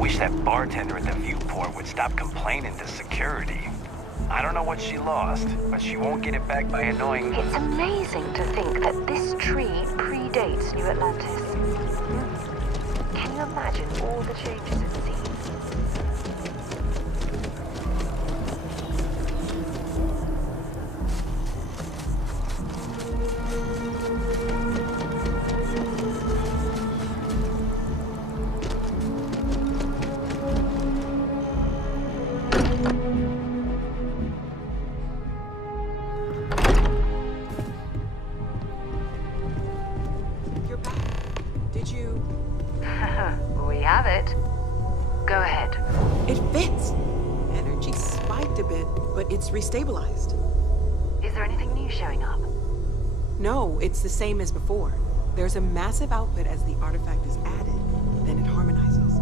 Wish that bartender at the viewport would stop complaining to security. I don't know what she lost, but she won't get it back by annoying... It's amazing to think that this tree predates New Atlantis. Can you imagine all the changes it's seen? We have it. Go ahead. It fits. Energy spiked a bit, but it's restabilized. Is there anything new showing up? No, it's the same as before. There's a massive output as the artifact is added, then it harmonizes.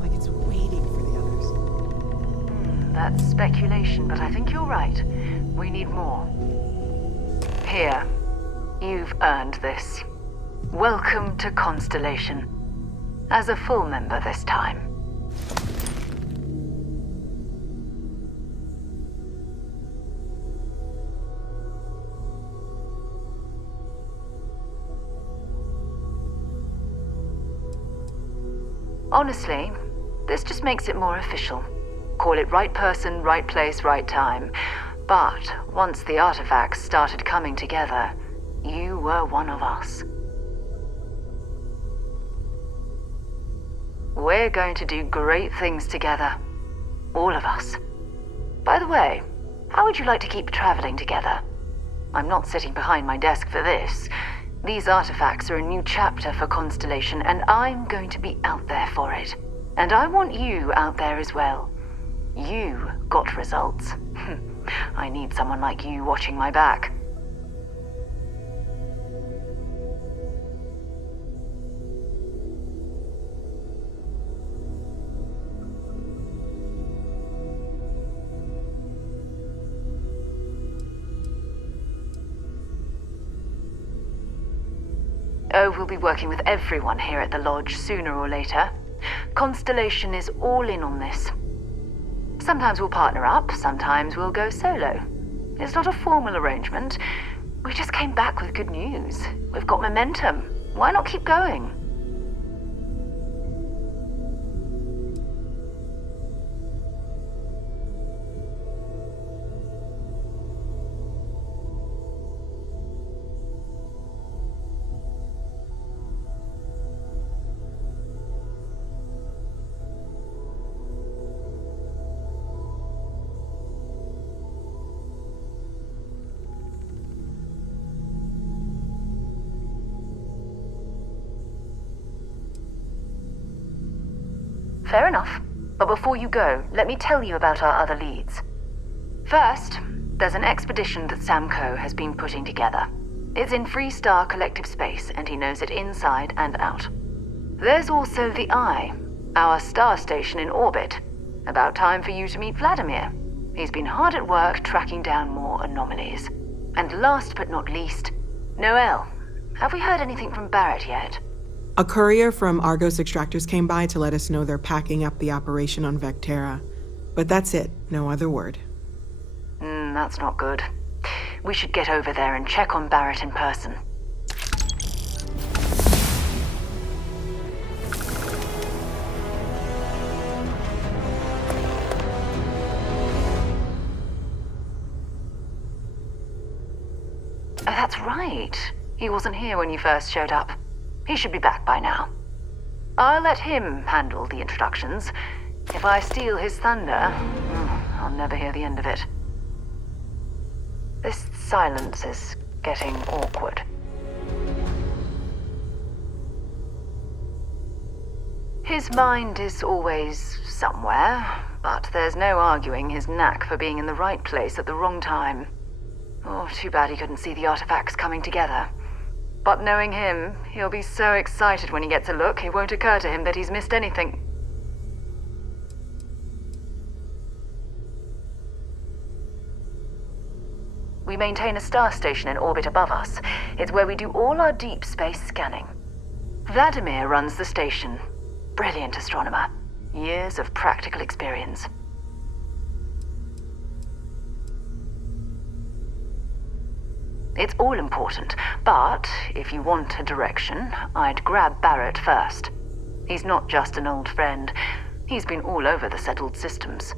Like it's waiting for the others. That's speculation, but I think you're right. We need more. Here. You've earned this. Welcome to Constellation. As a full member this time. Honestly, this just makes it more official. Call it right person, right place, right time. But once the artifacts started coming together, you were one of us. We're going to do great things together. All of us. By the way, how would you like to keep traveling together? I'm not sitting behind my desk for this. These artifacts are a new chapter for Constellation, and I'm going to be out there for it. And I want you out there as well. You got results. I need someone like you watching my back. Oh, we'll be working with everyone here at the lodge sooner or later. Constellation is all in on this. Sometimes we'll partner up, sometimes we'll go solo. It's not a formal arrangement. We just came back with good news. We've got momentum. Why not keep going? Fair enough. But before you go, let me tell you about our other leads. First, there's an expedition that Samco has been putting together. It's in Freestar Collective Space, and he knows it inside and out. There's also the Eye, our star station in orbit. About time for you to meet Vladimir. He's been hard at work tracking down more anomalies. And last but not least, Noel. Have we heard anything from Barrett yet? A courier from Argos Extractors came by to let us know they're packing up the operation on Vectera. But that's it, no other word. That's not good. We should get over there and check on Barrett in person. Oh, that's right. He wasn't here when you first showed up. He should be back by now. I'll let him handle the introductions. If I steal his thunder, I'll never hear the end of it. This silence is getting awkward. His mind is always somewhere, but there's no arguing his knack for being in the right place at the wrong time. Oh, too bad he couldn't see the artifacts coming together. But knowing him, he'll be so excited when he gets a look, it won't occur to him that he's missed anything. We maintain a star station in orbit above us. It's where we do all our deep space scanning. Vladimir runs the station. Brilliant astronomer. Years of practical experience. It's all important, but if you want a direction, I'd grab Barrett first. He's not just an old friend. He's been all over the settled systems.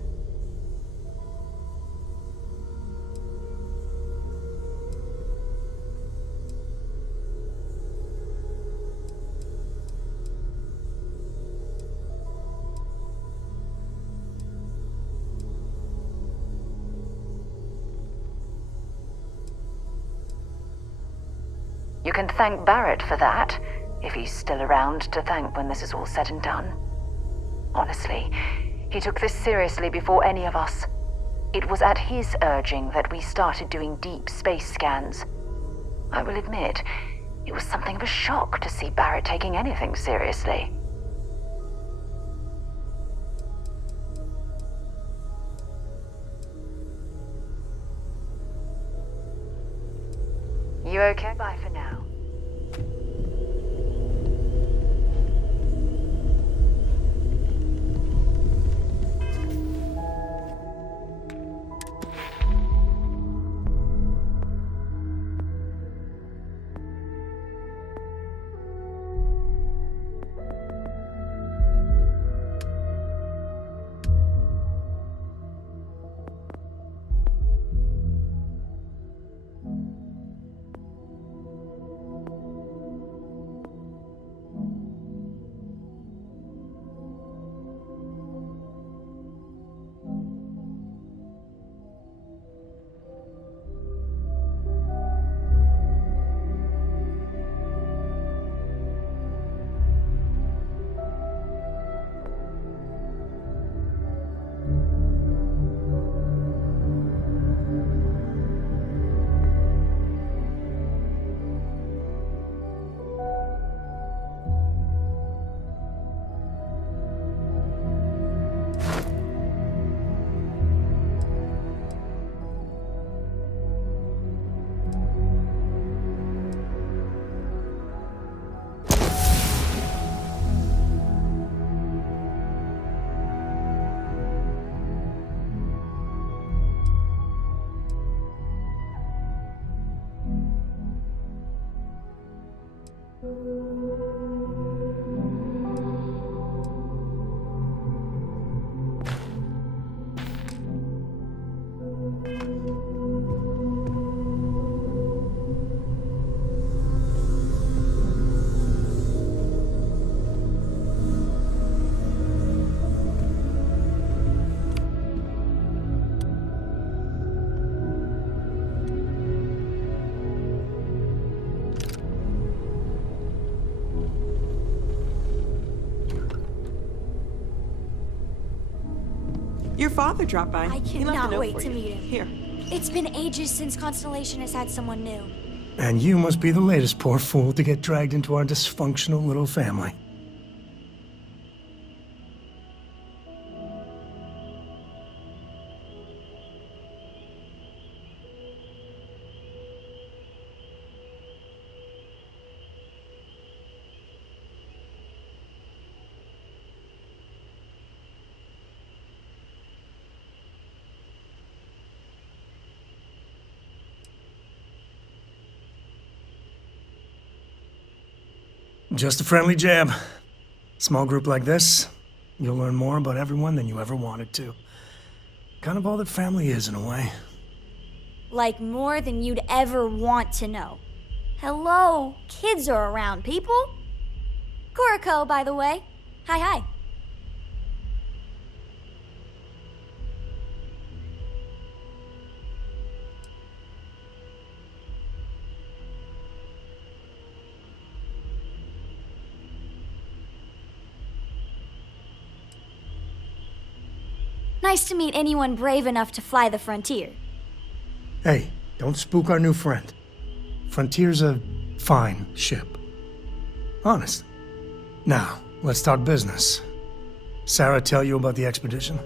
You can thank Barrett for that, if he's still around to thank when this is all said and done. Honestly, he took this seriously before any of us. It was at his urging that we started doing deep space scans. I will admit, it was something of a shock to see Barrett taking anything seriously. You okay? Bye for now. Your father dropped by. I He left a cannot note wait for to you. meet him. Here. It's been ages since Constellation has had someone new. And you must be the latest poor fool to get dragged into our dysfunctional little family. Just a friendly jab. Small group like this, you'll learn more about everyone than you ever wanted to. Kind of all that family is, in a way. Like more than you'd ever want to know. Hello, kids are around, people. Kuriko, by the way. Hi, hi. Nice to meet anyone brave enough to fly the frontier. Hey, don't spook our new friend. Frontier's a fine ship. Honest. Now, let's talk business. Sarah tell you about the expedition?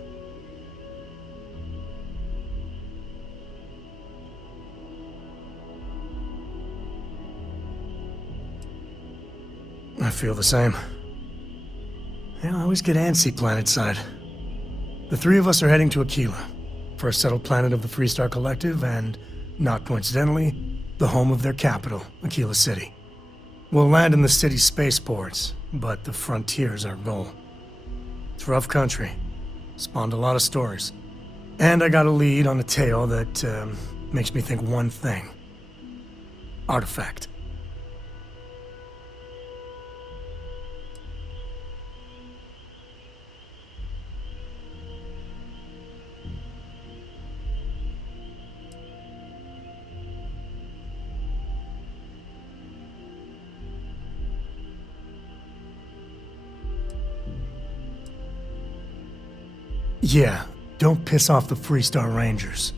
I feel the same. Yeah, I always get antsy planetside. The three of us are heading to Aquila, first settled planet of the Freestar Collective, and, not coincidentally, the home of their capital, Aquila City. We'll land in the city's spaceports, but the frontier's our goal. It's rough country. Spawned a lot of stories. And I got a lead on a tale that makes me think one thing. Artifact. Yeah, don't piss off the Freestar Rangers.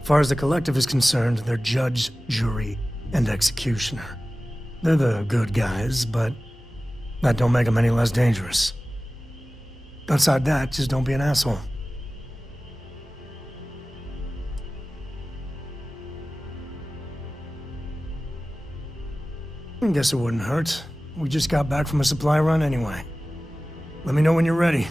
As far as the Collective is concerned, they're judge, jury, and executioner. They're the good guys, but that don't make them any less dangerous. Outside that, just don't be an asshole. I guess it wouldn't hurt. We just got back from a supply run anyway. Let me know when you're ready.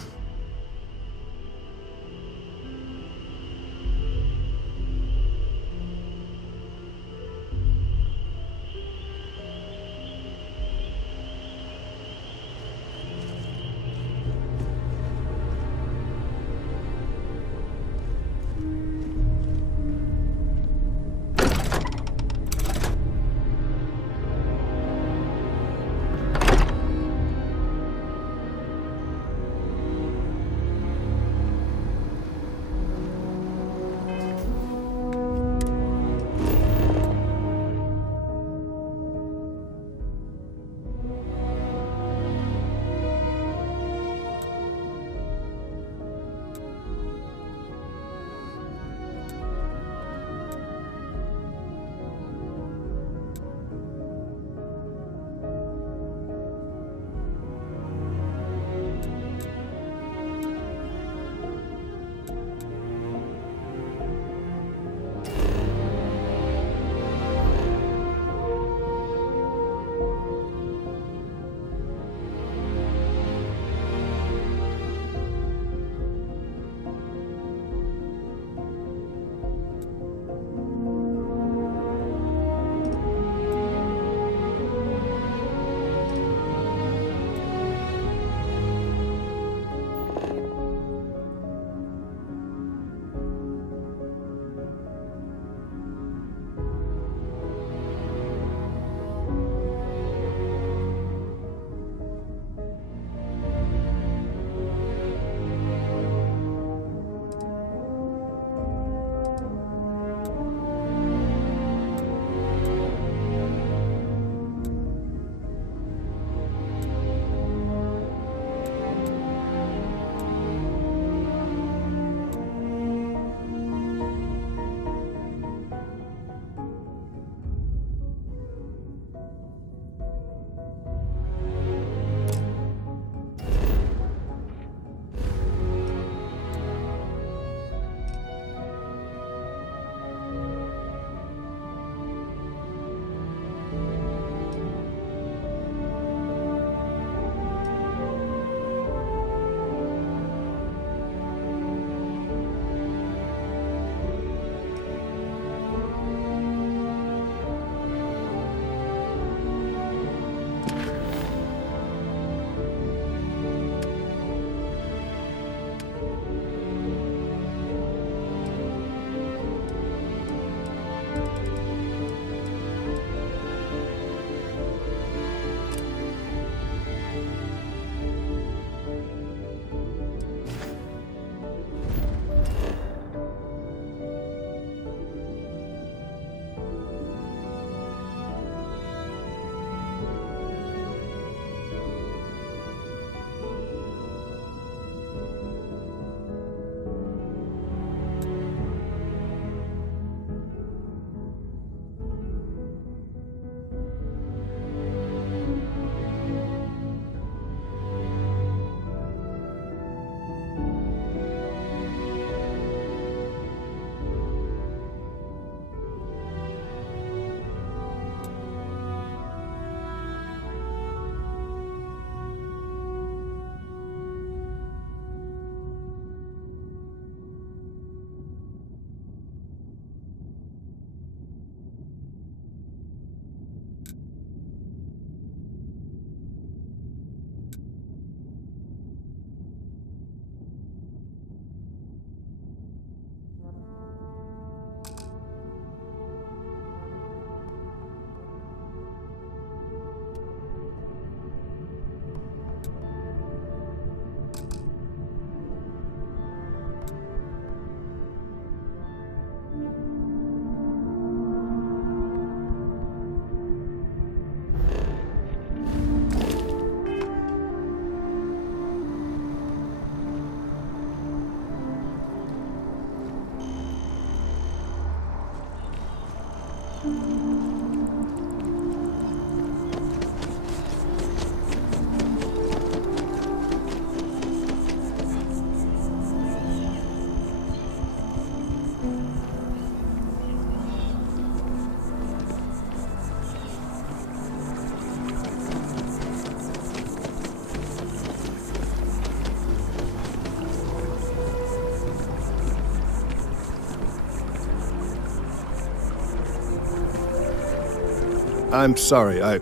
I'm sorry, I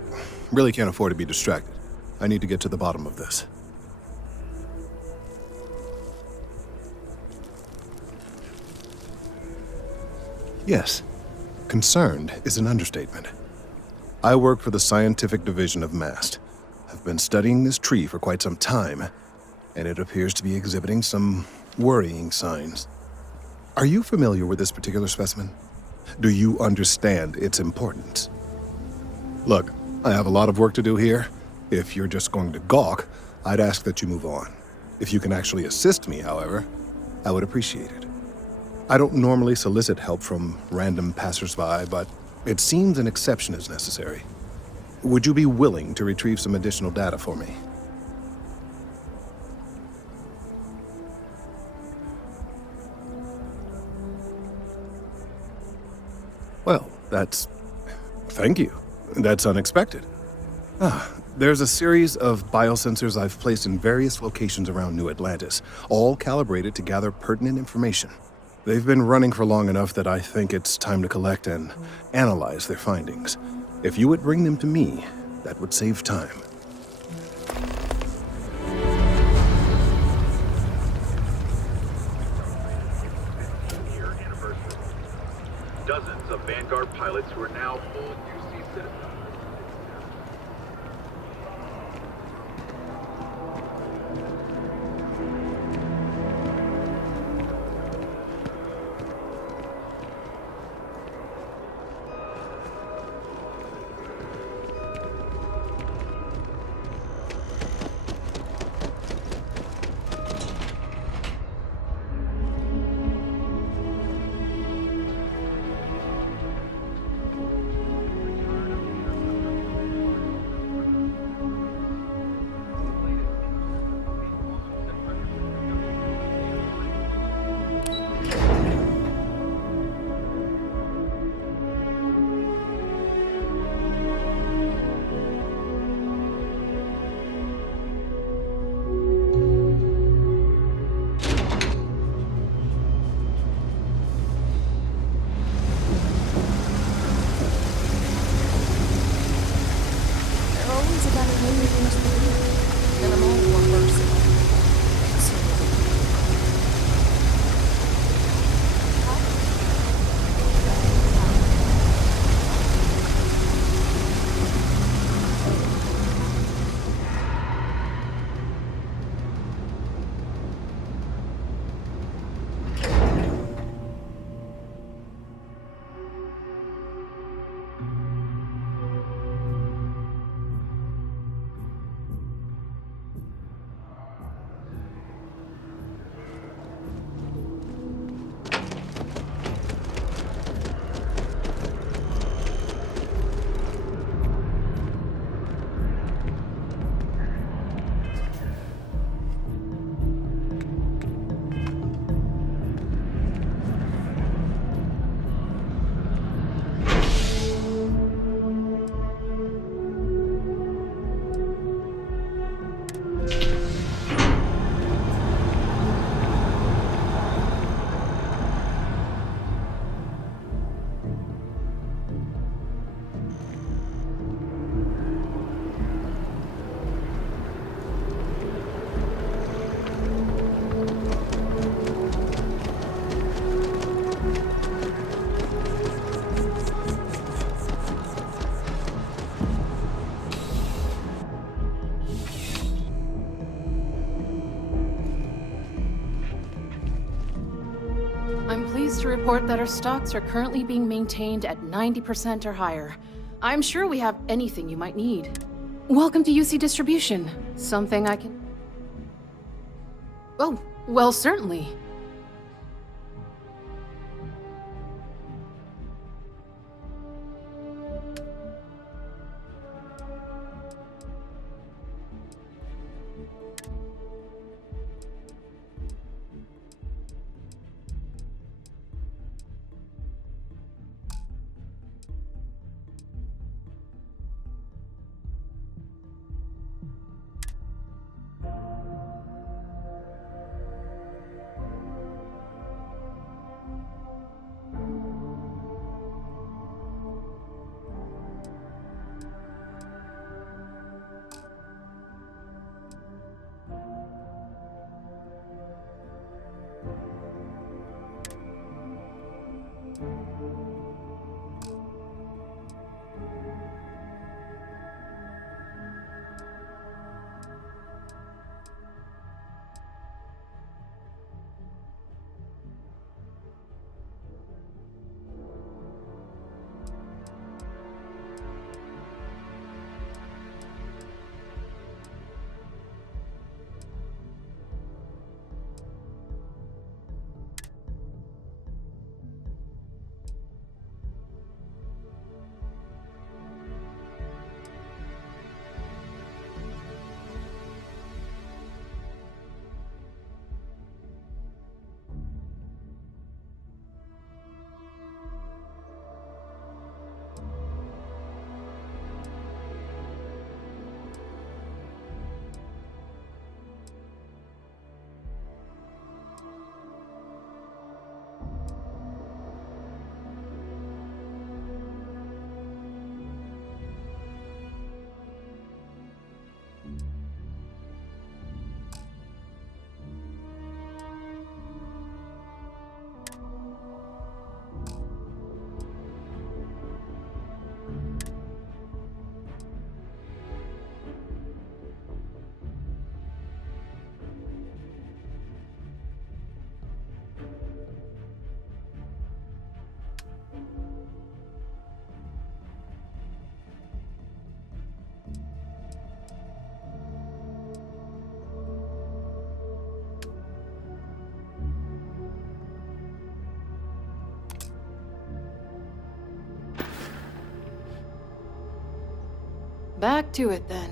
really can't afford to be distracted. I need to get to the bottom of this. Yes, concerned is an understatement. I work for the scientific division of MAST. I've been studying this tree for quite some time, and it appears to be exhibiting some worrying signs. Are you familiar with this particular specimen? Do you understand its importance? Look, I have a lot of work to do here. If you're just going to gawk, I'd ask that you move on. If you can actually assist me, however, I would appreciate it. I don't normally solicit help from random passersby, but it seems an exception is necessary. Would you be willing to retrieve some additional data for me? Well, thank you. That's unexpected. There's a series of biosensors I've placed in various locations around New Atlantis, all calibrated to gather pertinent information. They've been running for long enough that I think it's time to collect and analyze their findings. If you would bring them to me, that would save time. Dozens of Vanguard pilots who are now full UC citizens. I'm pleased to report that our stocks are currently being maintained at 90% or higher. I'm sure we have anything you might need. Welcome to UC Distribution. Something I can... Oh, well, certainly. Back to it then.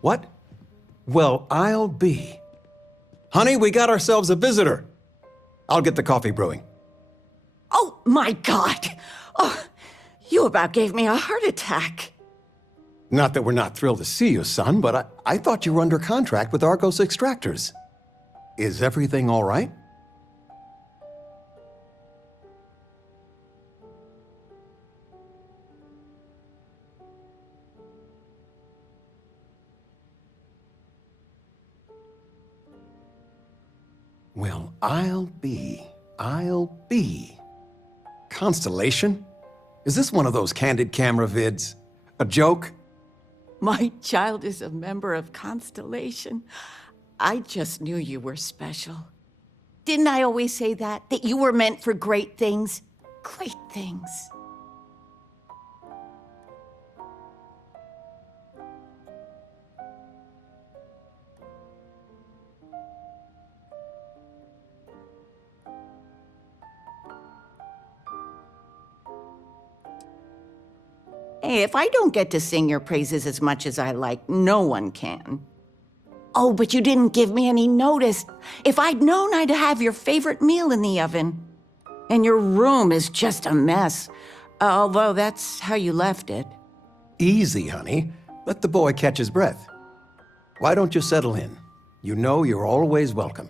What? Well, I'll be. Honey, we got ourselves a visitor. I'll get the coffee brewing. Oh, my God! Oh, you about gave me a heart attack. Not that we're not thrilled to see you, son, but I thought you were under contract with Argos Extractors. Is everything all right? Well, I'll be. Constellation? Is this one of those candid camera vids? A joke? My child is a member of Constellation. I just knew you were special. Didn't I always say that? That you were meant for great things? Great things. Hey, if I don't get to sing your praises as much as I like, no one can. Oh, but you didn't give me any notice. If I'd known, I'd have your favorite meal in the oven. And your room is just a mess. Although that's how you left it. Easy, honey. Let the boy catch his breath. Why don't you settle in? You know you're always welcome.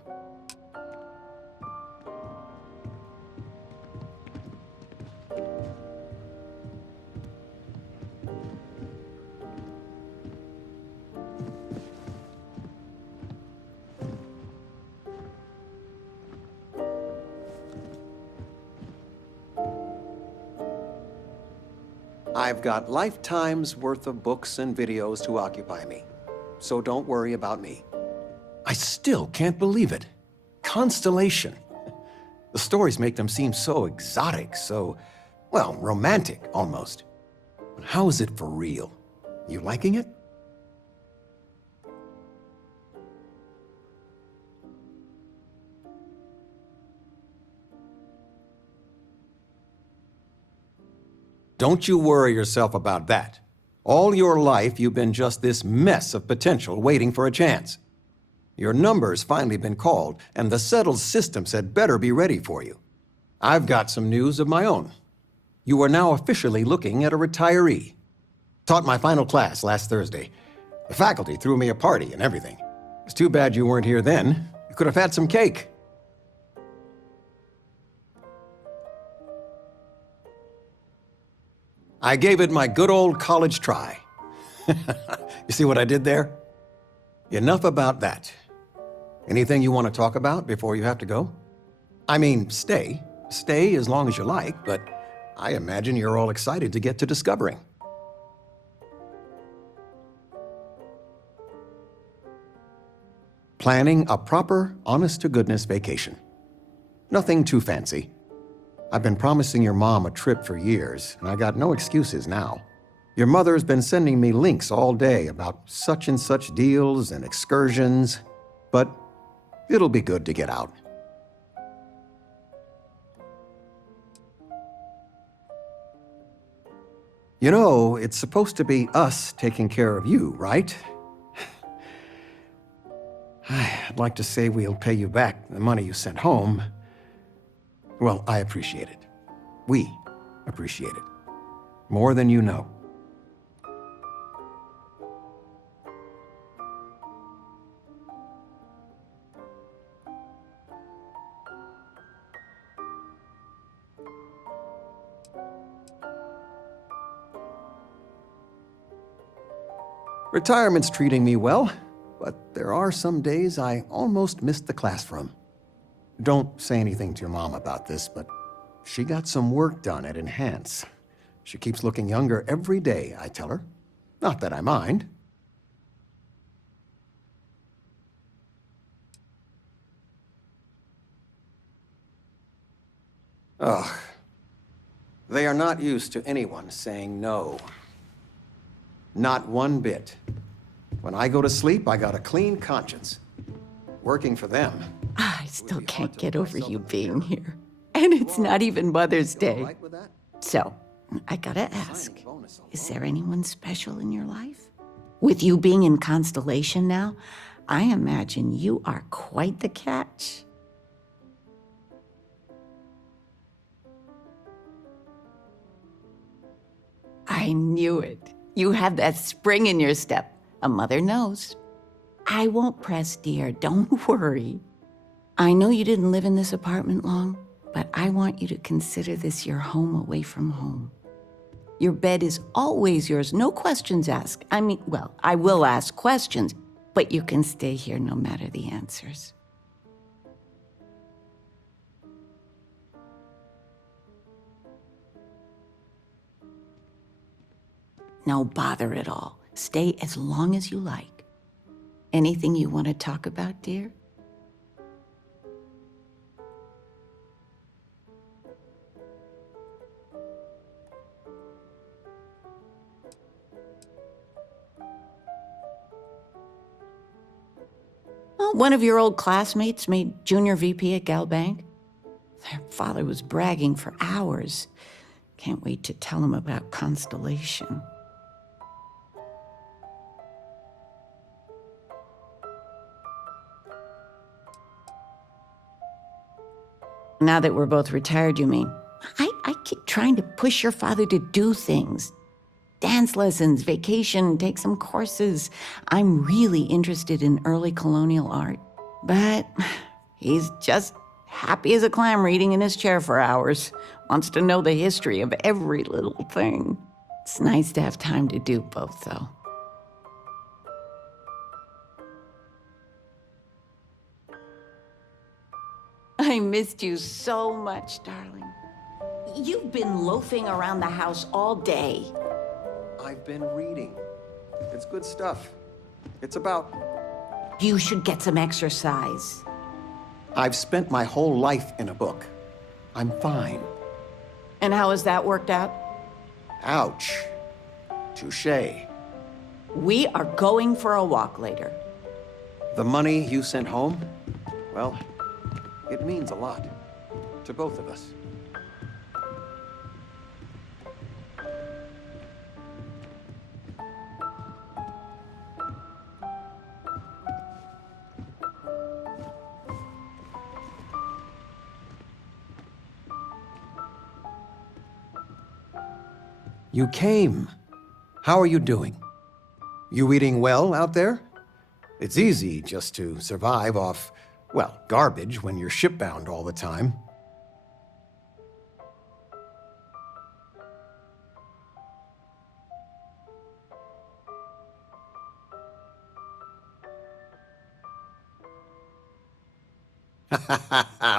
I've got lifetimes worth of books and videos to occupy me, so don't worry about me. I still can't believe it. Constellation. The stories make them seem so exotic, so, well, romantic almost. But how is it for real? You liking it? Don't you worry yourself about that. All your life, you've been just this mess of potential waiting for a chance. Your number's finally been called, and the settled systems had better be ready for you. I've got some news of my own. You are now officially looking at a retiree. Taught my final class last Thursday. The faculty threw me a party and everything. It's too bad you weren't here then. You could have had some cake. I gave it my good old college try. You see what I did there? Enough about that. Anything you want to talk about before you have to go? I mean, stay. Stay as long as you like, but I imagine you're all excited to get to discovering. Planning a proper, honest-to-goodness vacation. Nothing too fancy. I've been promising your mom a trip for years, and I got no excuses now. Your mother's been sending me links all day about such and such deals and excursions, but it'll be good to get out. You know, it's supposed to be us taking care of you, right? I'd like to say we'll pay you back the money you sent home. Well, I appreciate it. We appreciate it. More than you know. Retirement's treating me well, but there are some days I almost missed the classroom. Don't say anything to your mom about this, but she got some work done at Enhance. She keeps looking younger every day, I tell her. Not that I mind. Ugh. They are not used to anyone saying no. Not one bit. When I go to sleep, I got a clean conscience. Working for them. I still can't get over you being here. And it's not even Mother's Day. So, I gotta ask, is there anyone special in your life? With you being in Constellation now, I imagine you are quite the catch. I knew it. You have that spring in your step. A mother knows. I won't press, dear. Don't worry. I know you didn't live in this apartment long, but I want you to consider this your home away from home. Your bed is always yours, no questions asked. I mean, well, I will ask questions, but you can stay here no matter the answers. No bother at all. Stay as long as you like. Anything you want to talk about, dear? Well, one of your old classmates made junior VP at Gal Bank. Their father was bragging for hours. Can't wait to tell him about Constellation. Now that we're both retired, you mean? I keep trying to push your father to do things. Dance lessons, vacation, take some courses. I'm really interested in early colonial art. But he's just happy as a clam reading in his chair for hours. Wants to know the history of every little thing. It's nice to have time to do both, though. I missed you so much, darling. You've been loafing around the house all day. I've been reading. It's good stuff. It's about... You should get some exercise. I've spent my whole life in a book. I'm fine. And how has that worked out? Ouch. Touché. We are going for a walk later. The money you sent home? Well, it means a lot. To both of us. You came. How are you doing? You eating well out there? It's easy just to survive off, well, garbage when you're shipbound all the time.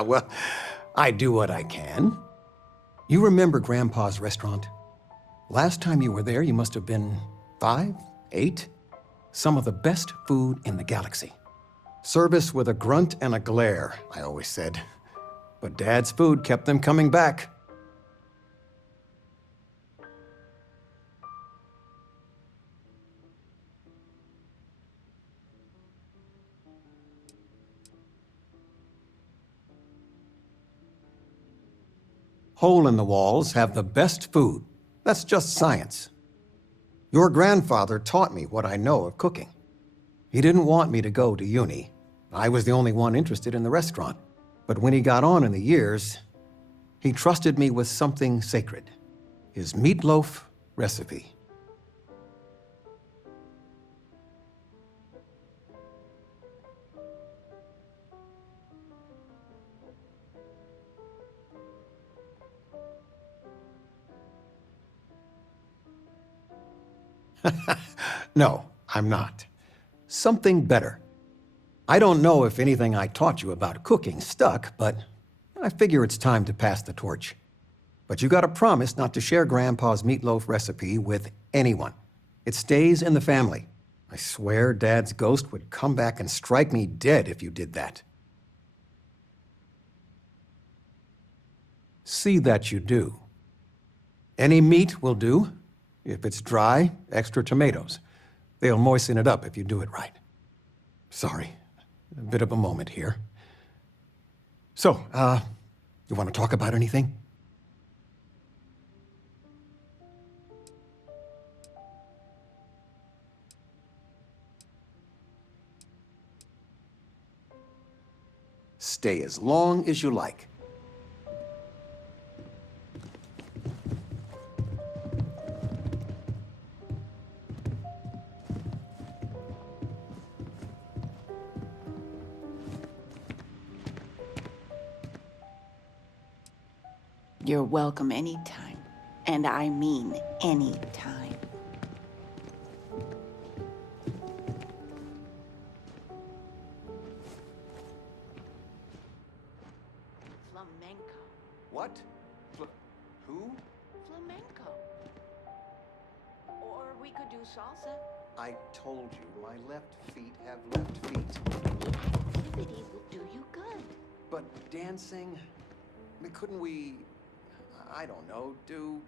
Well, I do what I can. You remember Grandpa's restaurant? Last time you were there, you must have been 5, 8? Some of the best food in the galaxy. Service with a grunt and a glare, I always said. But Dad's food kept them coming back. Hole in the walls have the best food. That's just science. Your grandfather taught me what I know of cooking. He didn't want me to go to uni. I was the only one interested in the restaurant. But when he got on in the years, he trusted me with something sacred. His meatloaf recipe. No, I'm not. Something better. I don't know if anything I taught you about cooking stuck, but I figure it's time to pass the torch. But you gotta promise not to share Grandpa's meatloaf recipe with anyone. It stays in the family. I swear Dad's ghost would come back and strike me dead if you did that. See that you do. Any meat will do. If it's dry, extra tomatoes. They'll moisten it up if you do it right. Sorry, a bit of a moment here. So, you want to talk about anything? Stay as long as you like. You're welcome anytime. And I mean anytime. Flamenco. What? Who? Flamenco. Or we could do salsa. I told you, my left feet have left feet. Activity will do you good. But dancing? Couldn't we, I don't know, do...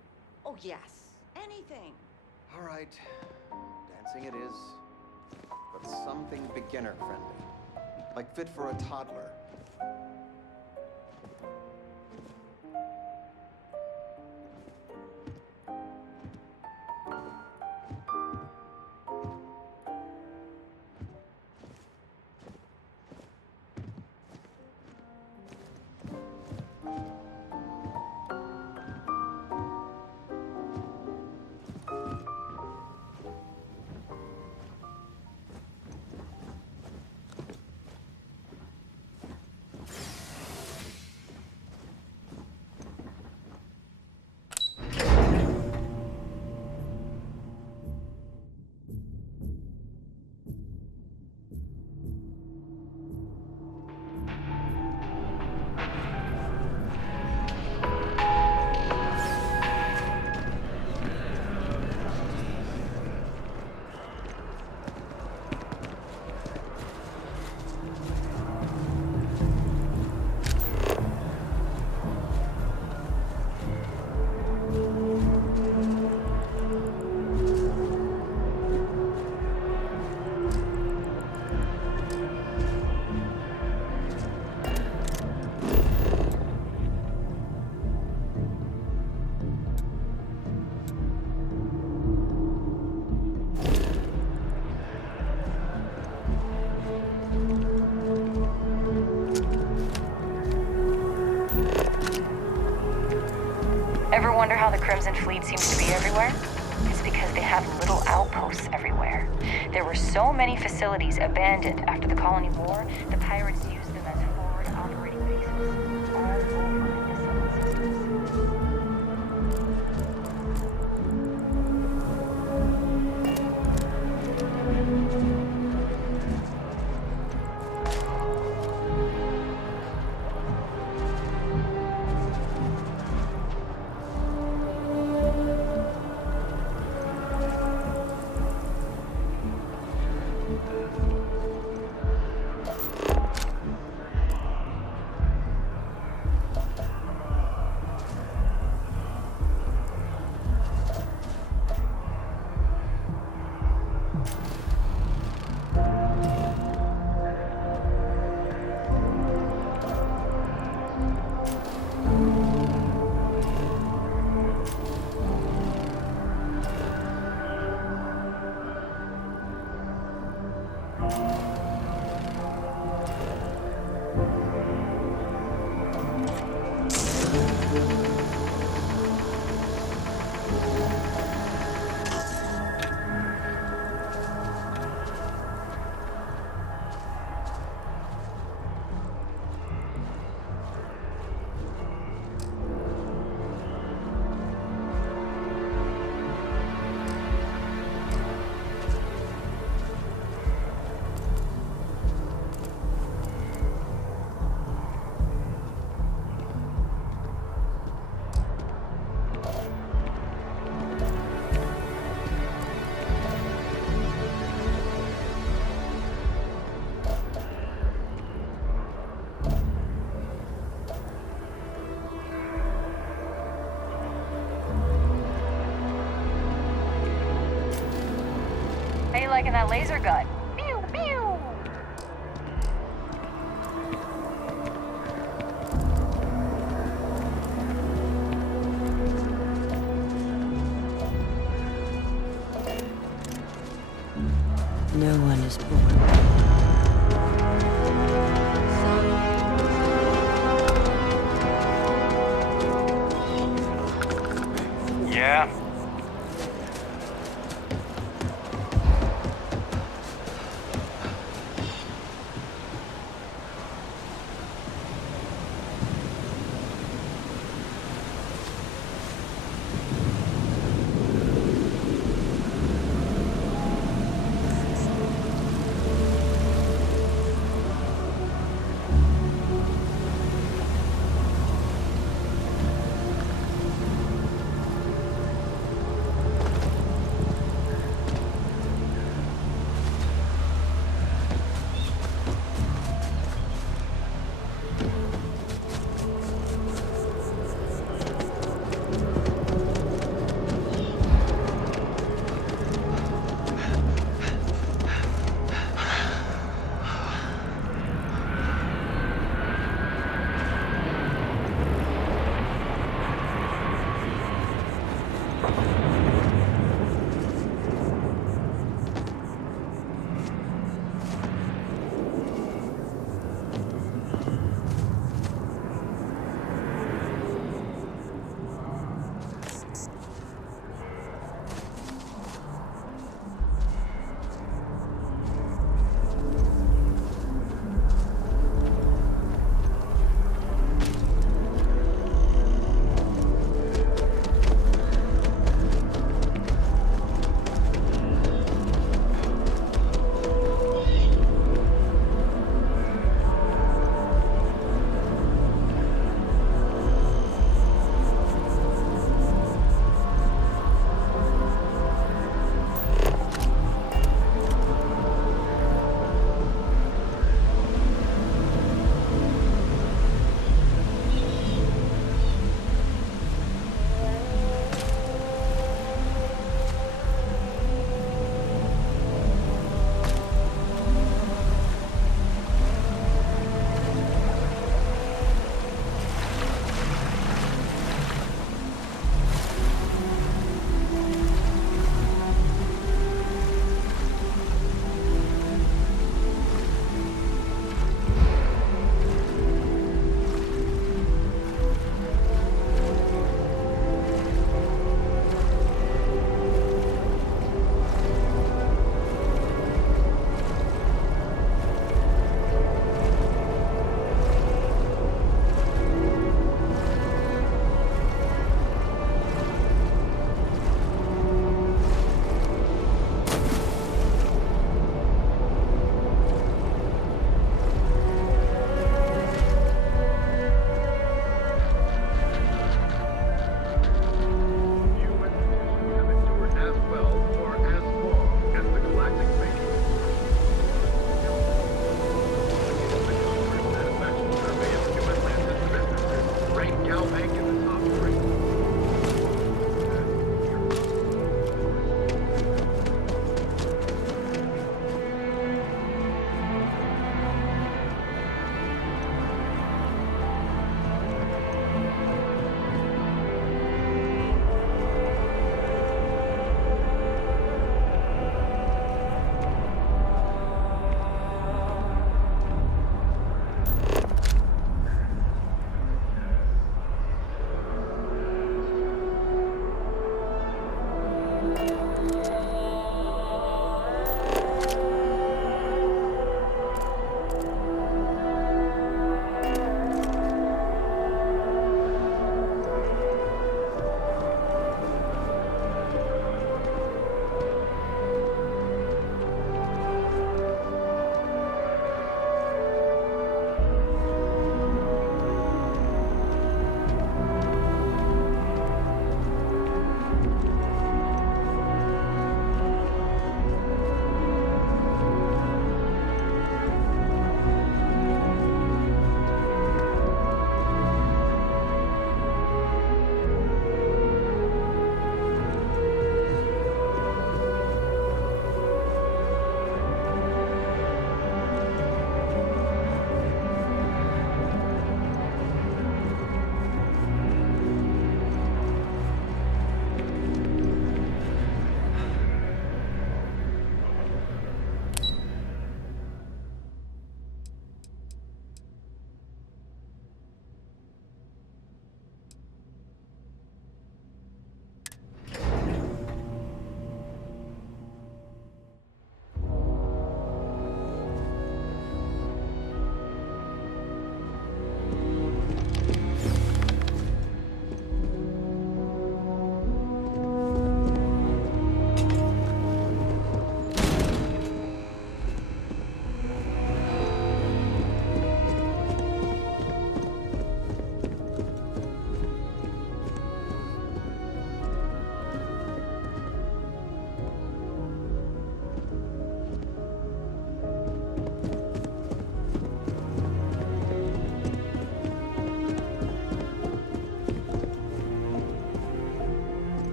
Oh, yes. Anything. All right, dancing it is. But something beginner-friendly. Like fit for a toddler. Ever wonder how the Crimson Fleet seems to be everywhere? It's because they have little outposts everywhere. There were so many facilities abandoned after the Colony War, the pirates used them as forward operating bases all over the settled systems. How you liking that laser gun? Pew, pew! No one is born. Yeah?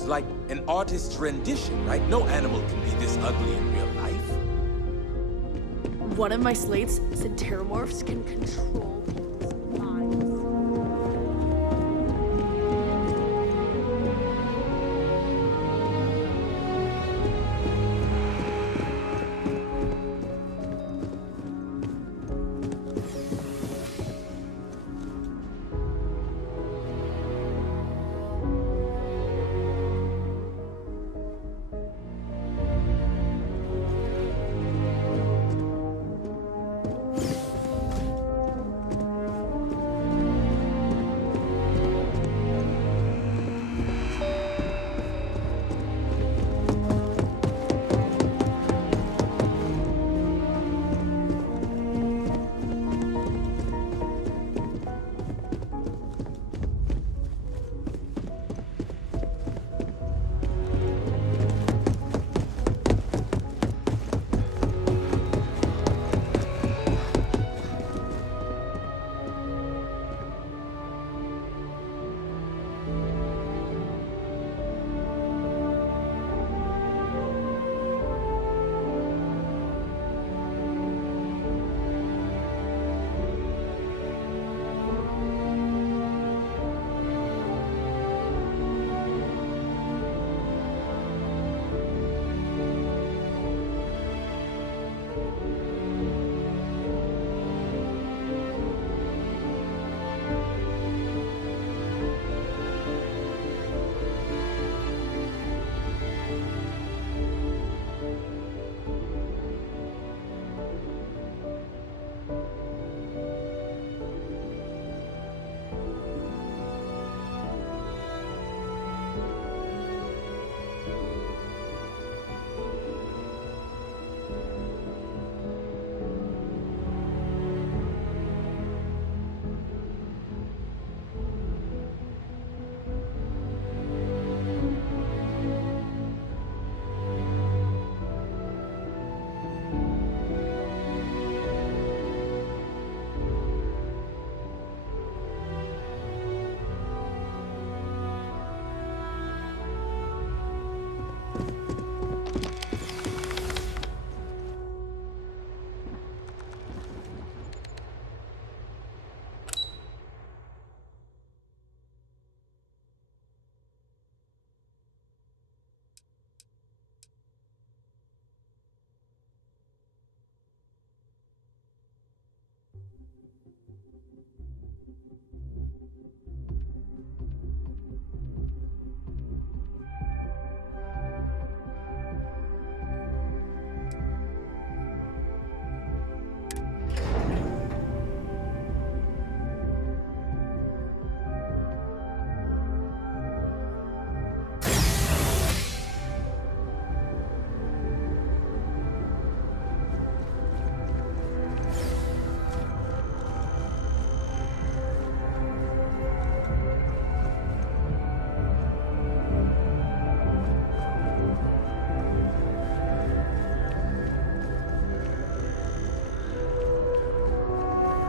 was like an artist's rendition, right? No animal can be this ugly in real life. One of my slates said terramorphs can control people's minds.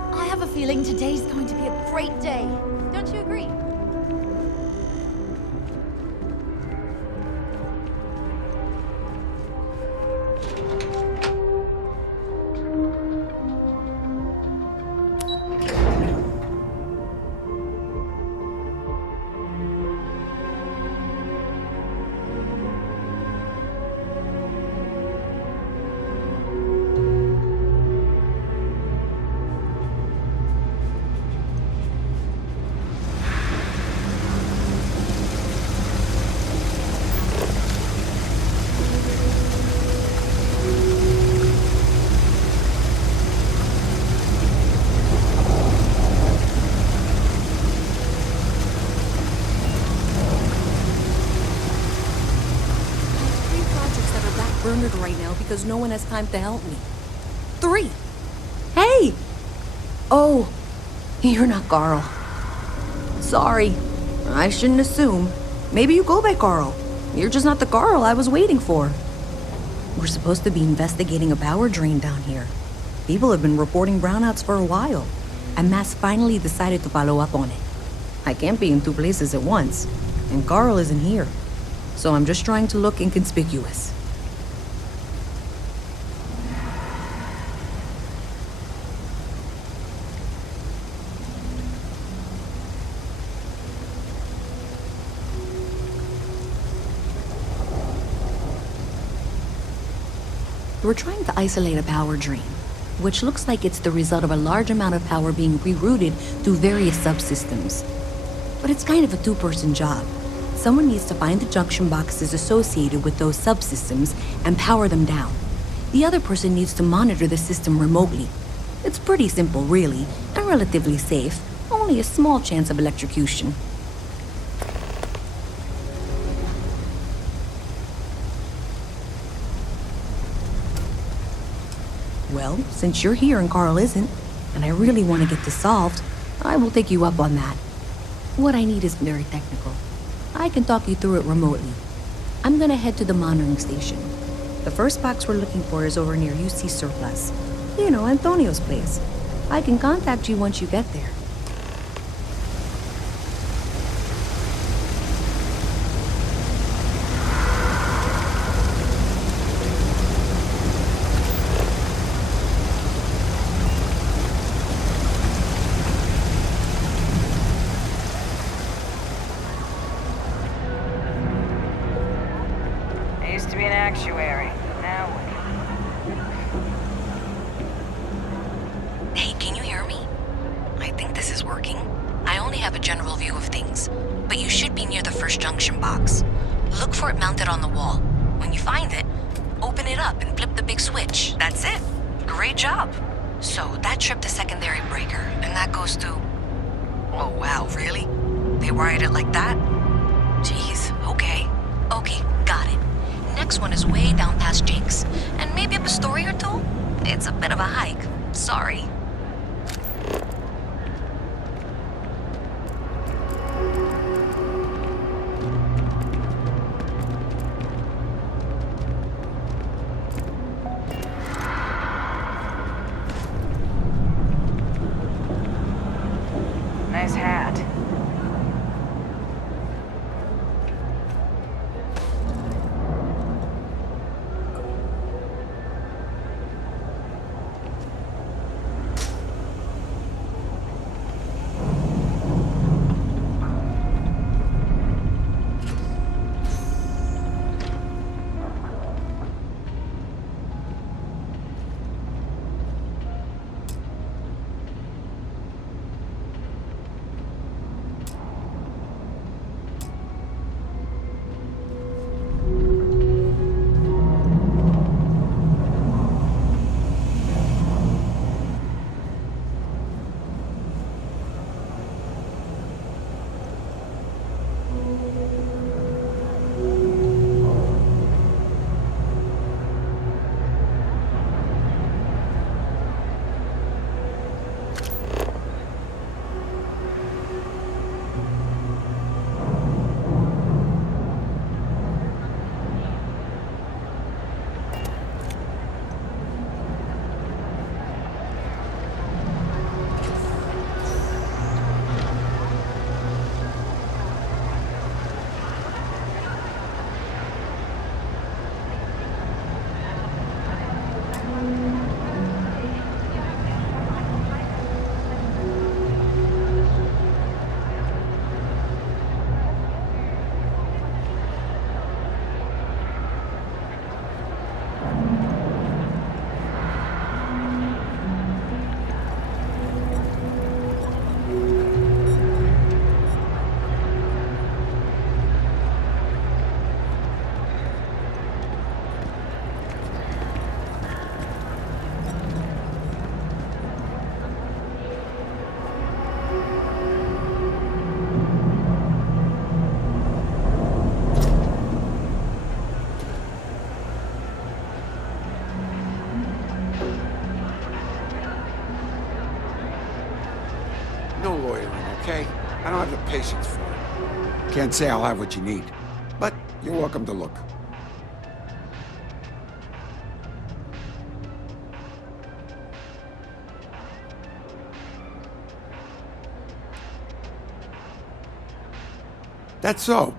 I have a feeling today's going to be a great day. Don't you agree? Burned right now because no one has time to help me. 3. Hey! Oh, you're not Carl. Sorry. I shouldn't assume. Maybe you go by Carl. You're just not the Carl I was waiting for. We're supposed to be investigating a power drain down here. People have been reporting brownouts for a while, and Mass finally decided to follow up on it. I can't be in 2 places at once, and Carl isn't here. so I'm just trying to look inconspicuous. We're trying to isolate a power drain, which looks like it's the result of a large amount of power being rerouted through various subsystems. But it's kind of a two-person job. Someone needs to find the junction boxes associated with those subsystems and power them down. The other person needs to monitor the system remotely. It's pretty simple, really, and relatively safe. Only a small chance of electrocution. Well, since you're here and Carl isn't, and I really want to get this solved, I will take you up on that. What I need is very technical. I can talk you through it remotely. I'm gonna head to the monitoring station. The first box we're looking for is over near UC Surplus. You know, Antonio's place. I can contact you once you get there. Actuary. Now what? Hey, can you hear me? I think this is working. I only have a general view of things, but you should be near the first junction box. Look for it mounted on the wall. When you find it, open it up and flip the big switch. That's it. Great job. So that tripped the secondary breaker, and that goes to... Oh wow, really? They wired it like that? Jeez, okay. Okay, got it. Next one is way down past Jake's, and maybe up a story or two? It's a bit of a hike. Sorry. Nice hat. No lawyering, okay? I don't have the patience for it. Can't say I'll have what you need, but you're welcome to look. That's so.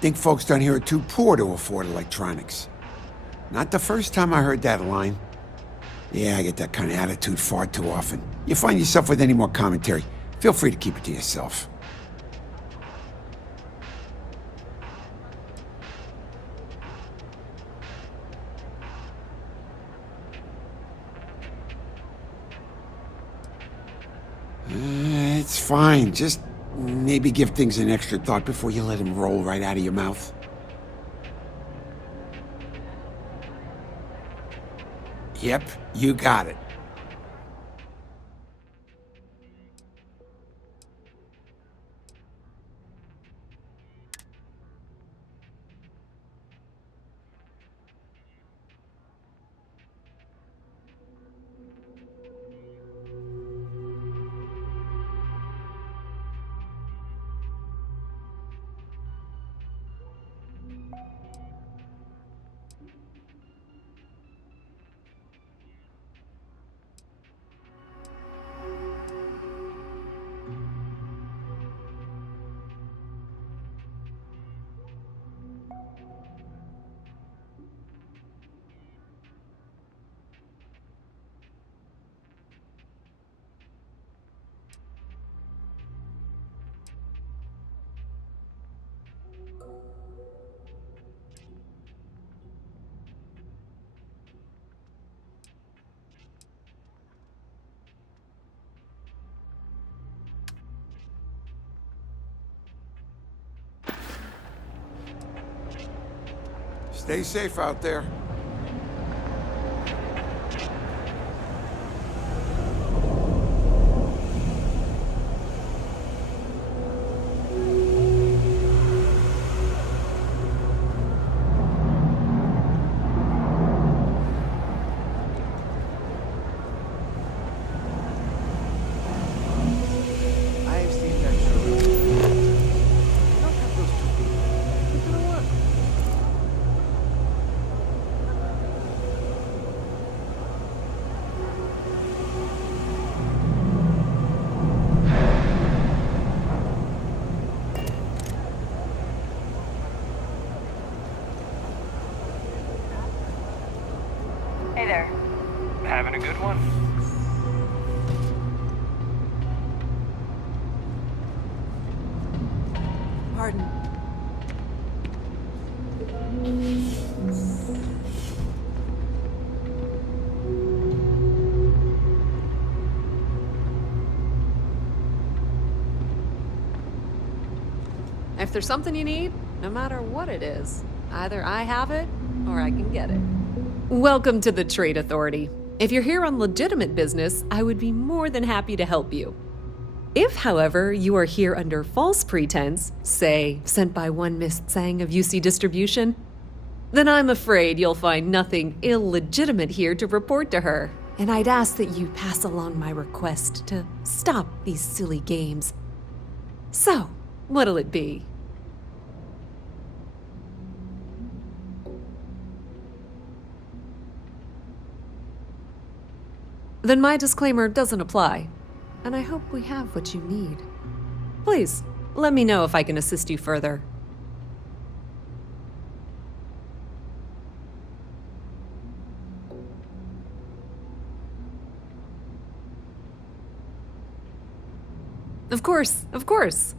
Think folks down here are too poor to afford electronics. Not the first time I heard that line. Yeah, I get that kind of attitude far too often. You find yourself with any more commentary, feel free to keep it to yourself. It's fine. Just maybe give things an extra thought before you let them roll right out of your mouth. Yep, you got it. Stay safe out there. I've seen that show. You don't have those two people. Keep it to work. Hey there. Having a good one? Pardon. If there's something you need, no matter what it is, either I have it or I can get it. Welcome to the Trade Authority. If you're here on legitimate business, I would be more than happy to help you. If, however, you are here under false pretense, say, sent by one Miss Tsang of UC Distribution, then I'm afraid you'll find nothing illegitimate here to report to her, and I'd ask that you pass along my request to stop these silly games. So, what'll it be? Then my disclaimer doesn't apply, and I hope we have what you need. Please, let me know if I can assist you further. Of course, of course.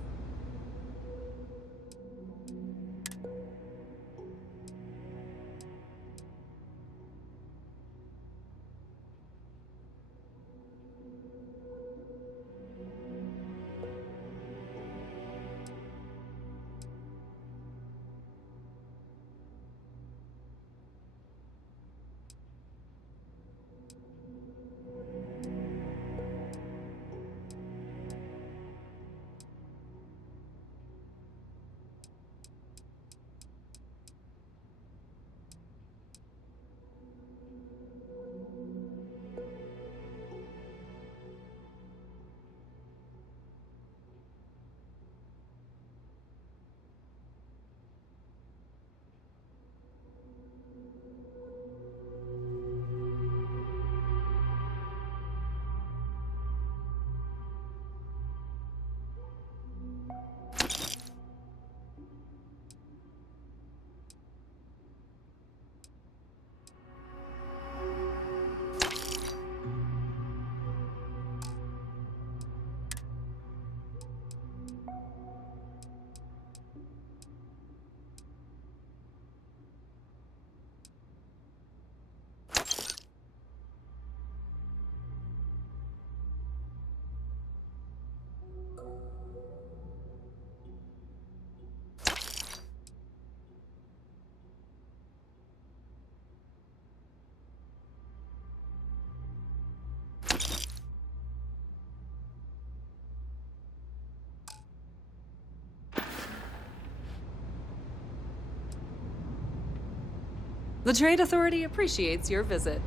The Trade Authority appreciates your visit.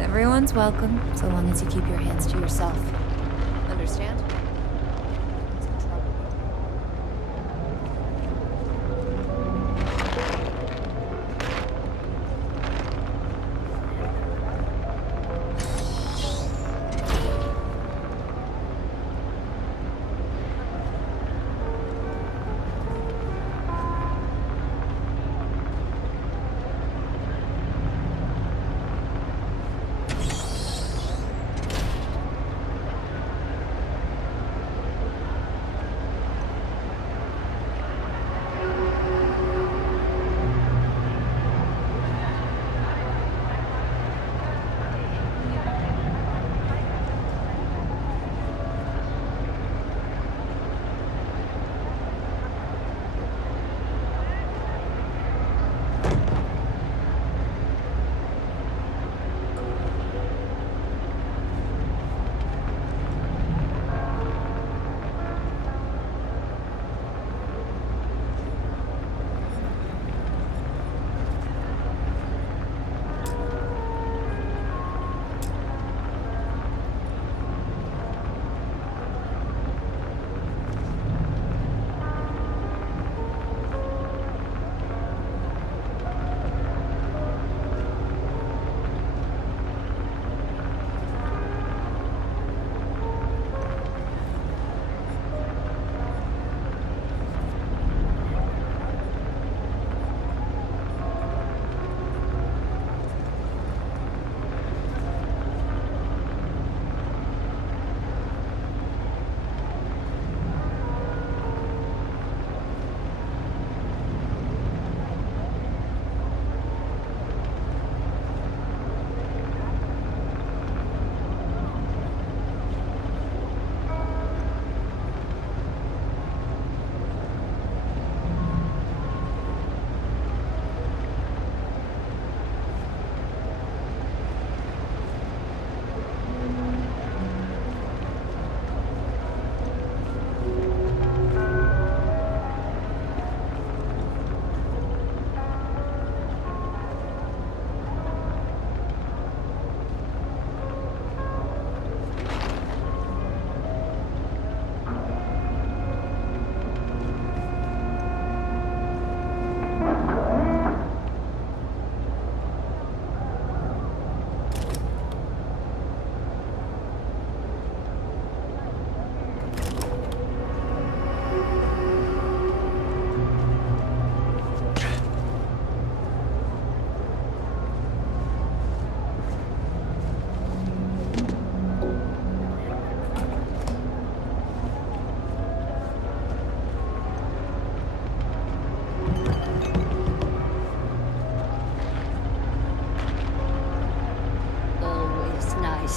Everyone's welcome, so long as you keep your hands to yourself. Understand?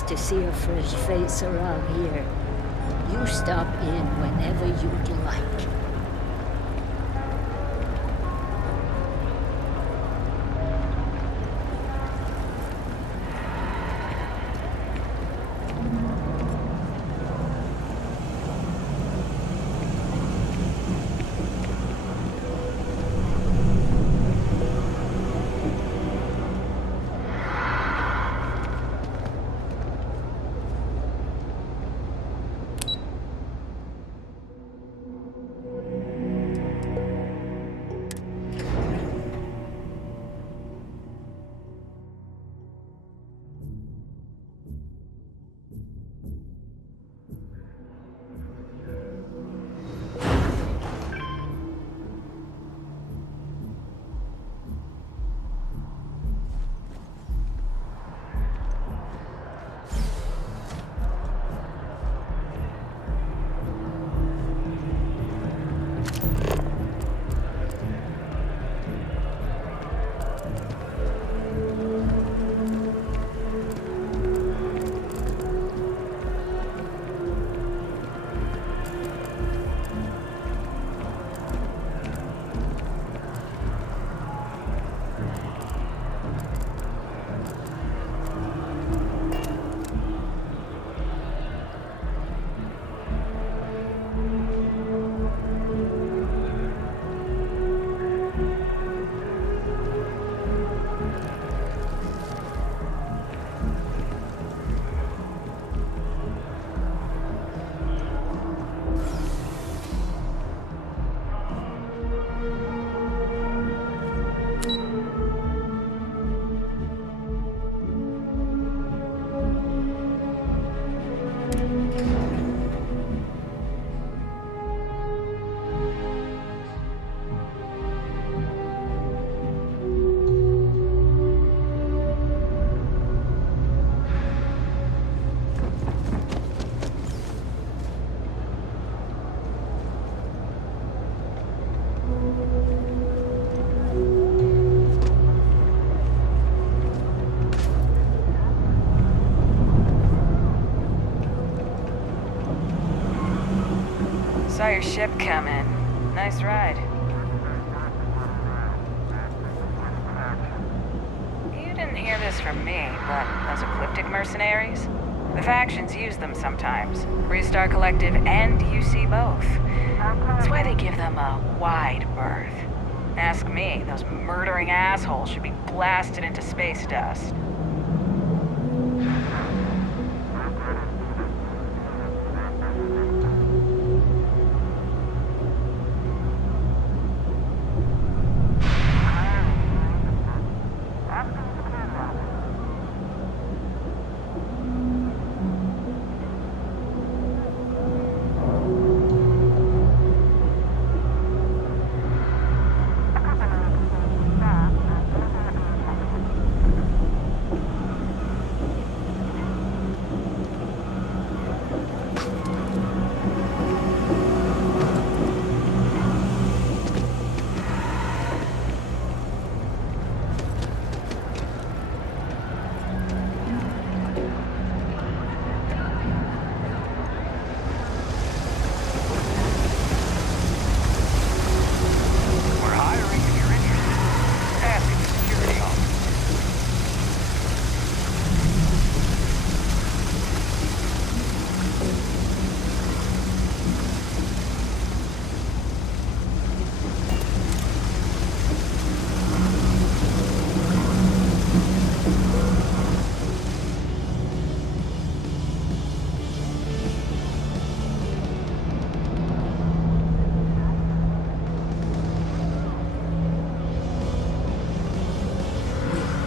to see a fresh face around here. You stop in whenever you'd like. Saw your ship come in. Nice ride. You didn't hear this from me, but those Ecliptic mercenaries? The factions use them sometimes. Freestar Collective and UC both. That's why they give them a wide berth. Ask me, those murdering assholes should be blasted into space dust.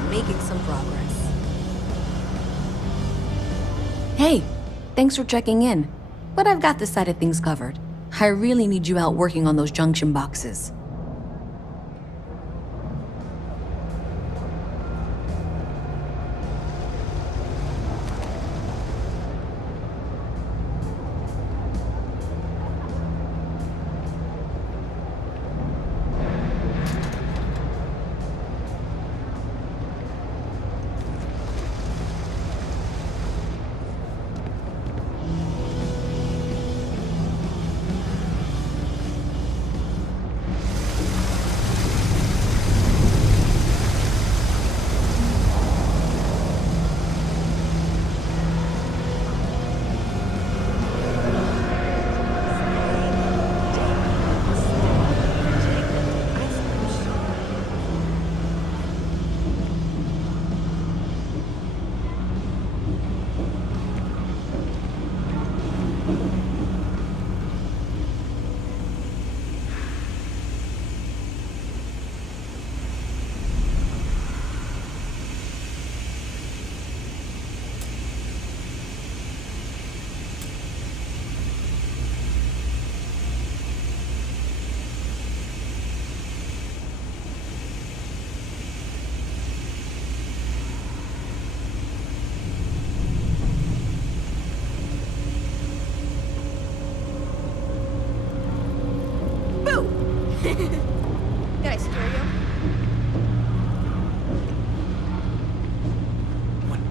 Making some progress. Hey, thanks for checking in. But I've got this side of things covered. I really need you out working on those junction boxes.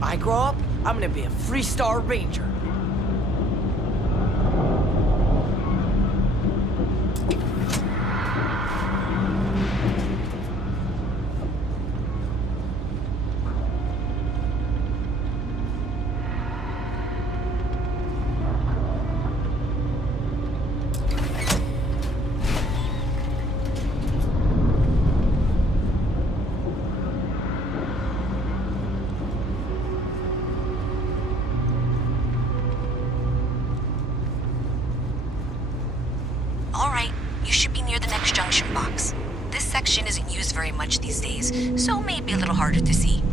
I grow up, I'm gonna be a three-star ranger. Alright, you should be near the next junction box. This section isn't used very much these days, so it may be a little harder to see.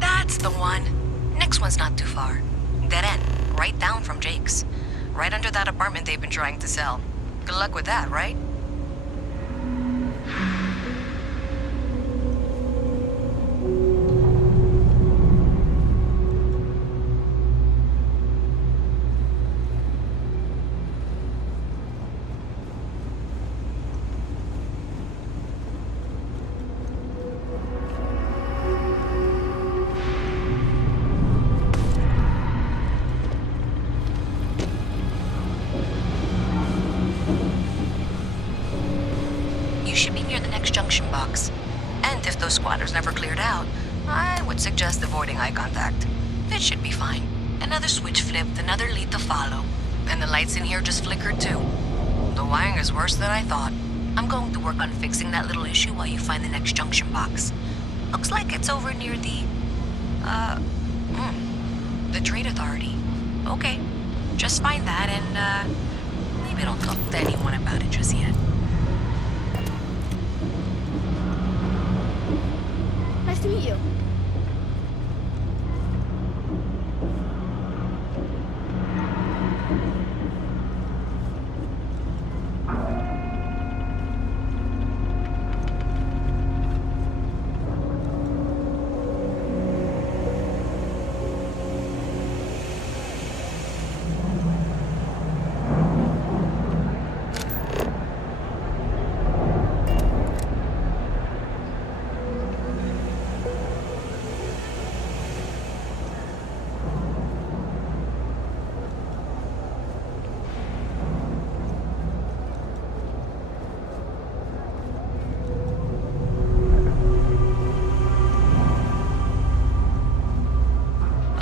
That's the one. Next one's not too far. Dead end, right down from Jake's. Right under that apartment they've been trying to sell. Good luck with that, right? Junction box. And if those squatters never cleared out, I would suggest avoiding eye contact. It should be fine. Another switch flipped, another lead to follow. And the lights in here just flickered too. The wiring is worse than I thought. I'm going to work on fixing that little issue while you find the next junction box. Looks like it's over near the Trade Authority. Okay, just find that and, maybe don't talk to anyone about it just yet. Nice to meet you.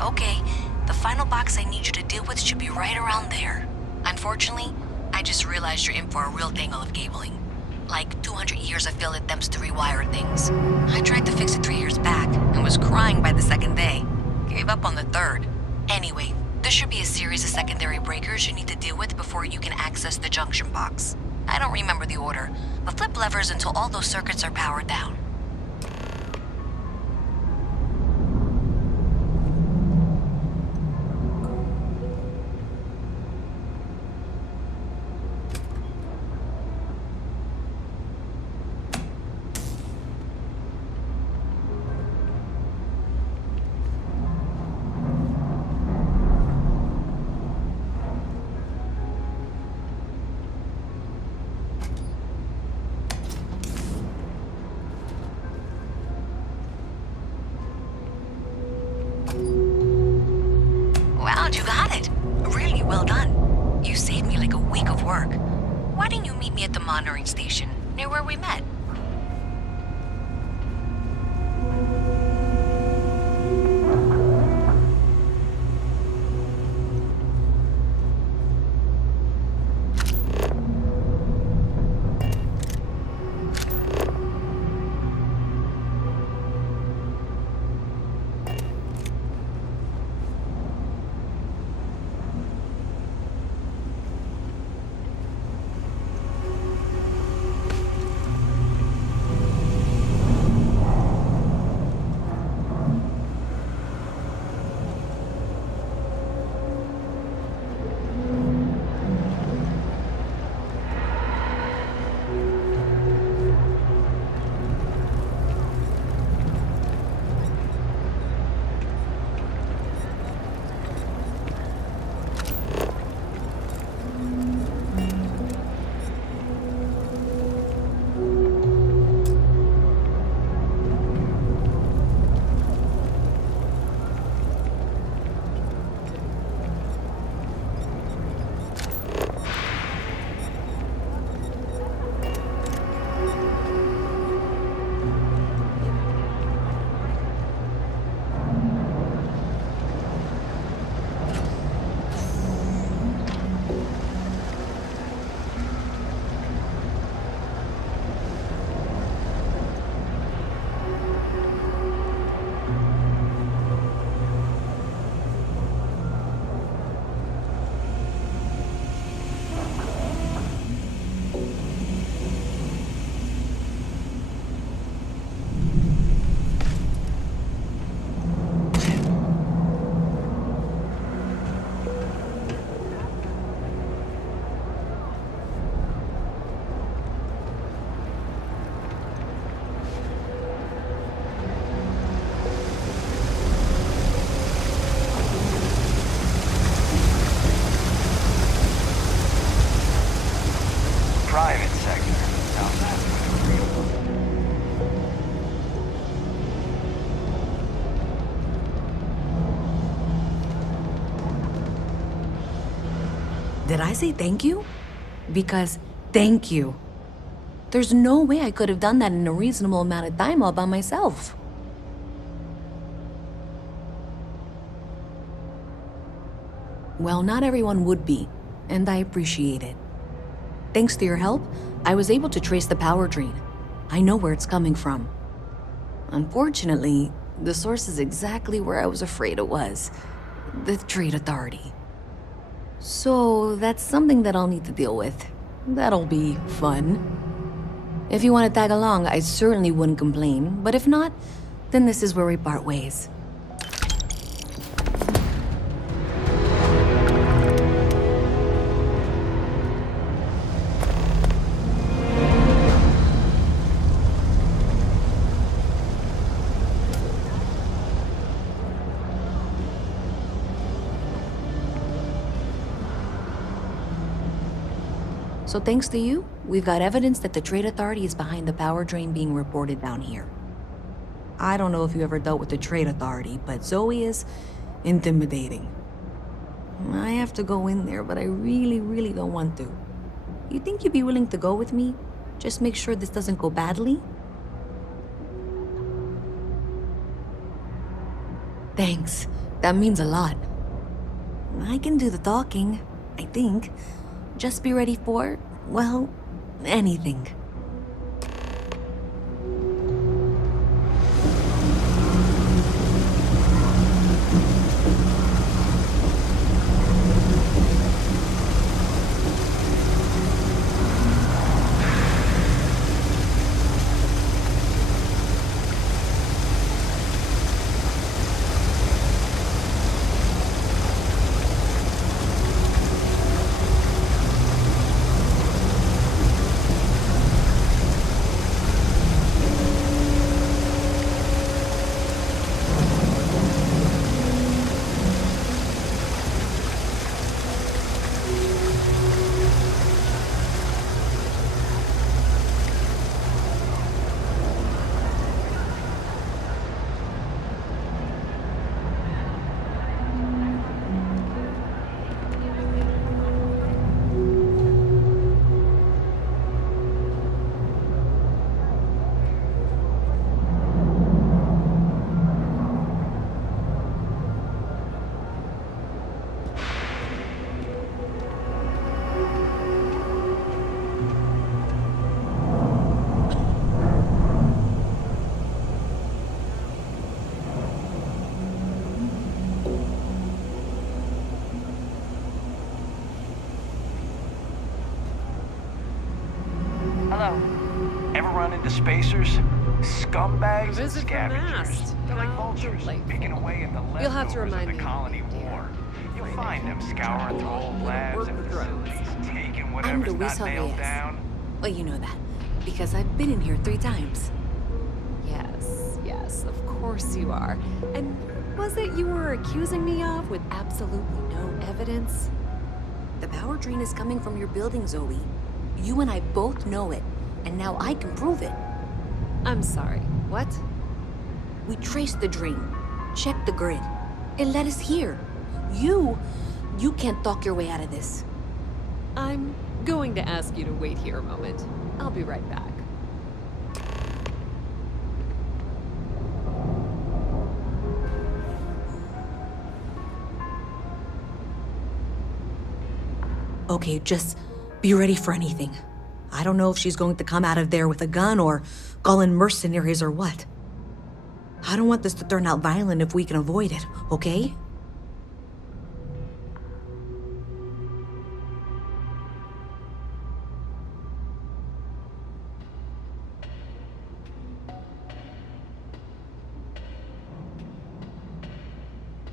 Okay, the final box I need you to deal with should be right around there. Unfortunately, I just realized you're in for a real tangle of cabling. Like 200 years of failed attempts to rewire things. I tried to fix it 3 years back and was crying by the second day. Gave up on the third. Anyway, there should be a series of secondary breakers you need to deal with before you can access the junction box. I don't remember the order, but flip levers until all those circuits are powered down. Wow, you got it. Really well done. You saved me like a week of work. Why didn't you meet me at the monitoring station, near where we met? Did I say thank you? Because thank you. There's no way I could have done that in a reasonable amount of time all by myself. Well, not everyone would be, and I appreciate it. Thanks to your help, I was able to trace the power drain. I know where it's coming from. Unfortunately, the source is exactly where I was afraid it was. The Trade Authority. So that's something that I'll need to deal with. That'll be fun. If you want to tag along, I certainly wouldn't complain, but if not, then this is where we part ways. So thanks to you, we've got evidence that the Trade Authority is behind the power drain being reported down here. I don't know if you ever dealt with the Trade Authority, but Zoe is intimidating. I have to go in there, but I really don't want to. You think you'd be willing to go with me? Just make sure this doesn't go badly? Thanks. That means a lot. I can do the talking, I think. Just be ready for, well, anything. Hello. Ever run into spacers? Scumbags and Visit from scavengers. Mast. They're like How vultures, delightful. picking away at the You'll have to leftovers of remind the me colony again, dear. war. You'll find them scouring through old labs and facilities, taking whatever's not Luisa nailed Reyes. down. Well, you know that, because I've been in here 3 times. Yes, of course you are. And was it you were accusing me of with absolutely no evidence? The power drain is coming from your building, Zoe. You and I both know it, and now I can prove it. I'm sorry, what? We traced the drain, checked the grid. It led us here. You can't talk your way out of this. I'm going to ask you to wait here a moment. I'll be right back. Okay, just be ready for anything. I don't know if she's going to come out of there with a gun or call in mercenaries or what. I don't want this to turn out violent if we can avoid it, okay?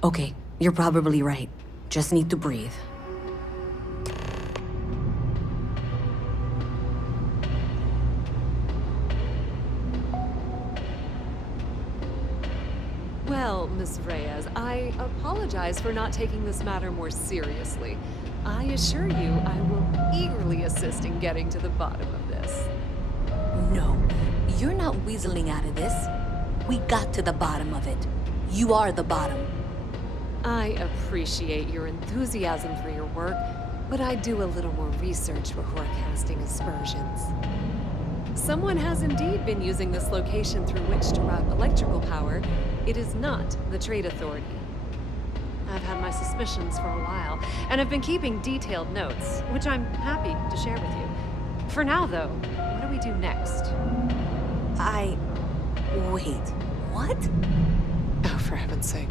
Okay, you're probably right. Just need to breathe. Well, Miss Reyes, I apologize for not taking this matter more seriously. I assure you I will eagerly assist in getting to the bottom of this. No, you're not weaseling out of this. We got to the bottom of it. You are the bottom. I appreciate your enthusiasm for your work, but I'd do a little more research before casting aspersions. Someone has indeed been using this location through which to route electrical power. It is not the Trade Authority. I've had my suspicions for a while, and have been keeping detailed notes, which I'm happy to share with you. For now, though, what do we do next? Wait, what? Oh, for heaven's sake.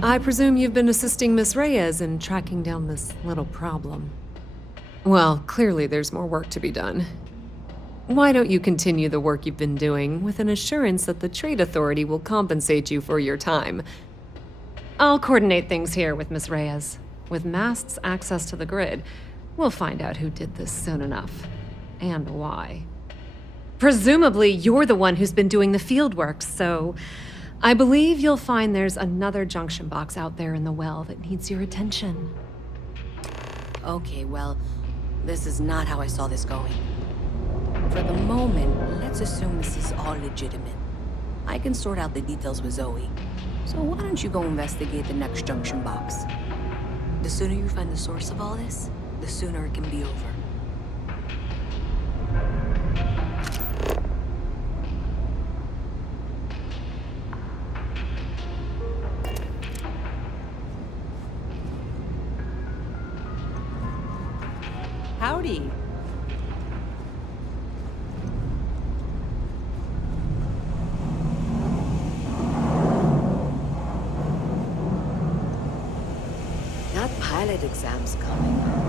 I presume you've been assisting Miss Reyes in tracking down this little problem. Well, clearly there's more work to be done. Why don't you continue the work you've been doing with an assurance that the Trade Authority will compensate you for your time? I'll coordinate things here with Miss Reyes. With Mast's access to the grid, we'll find out who did this soon enough. And why. Presumably, you're the one who's been doing the field work, so I believe you'll find there's another junction box out there in the well that needs your attention. Okay, well, this is not how I saw this going. For the moment, let's assume this is all legitimate. I can sort out the details with Zoe. So why don't you go investigate the next junction box? The sooner you find the source of all this, the sooner it can be over. Howdy. That pilot exam's coming.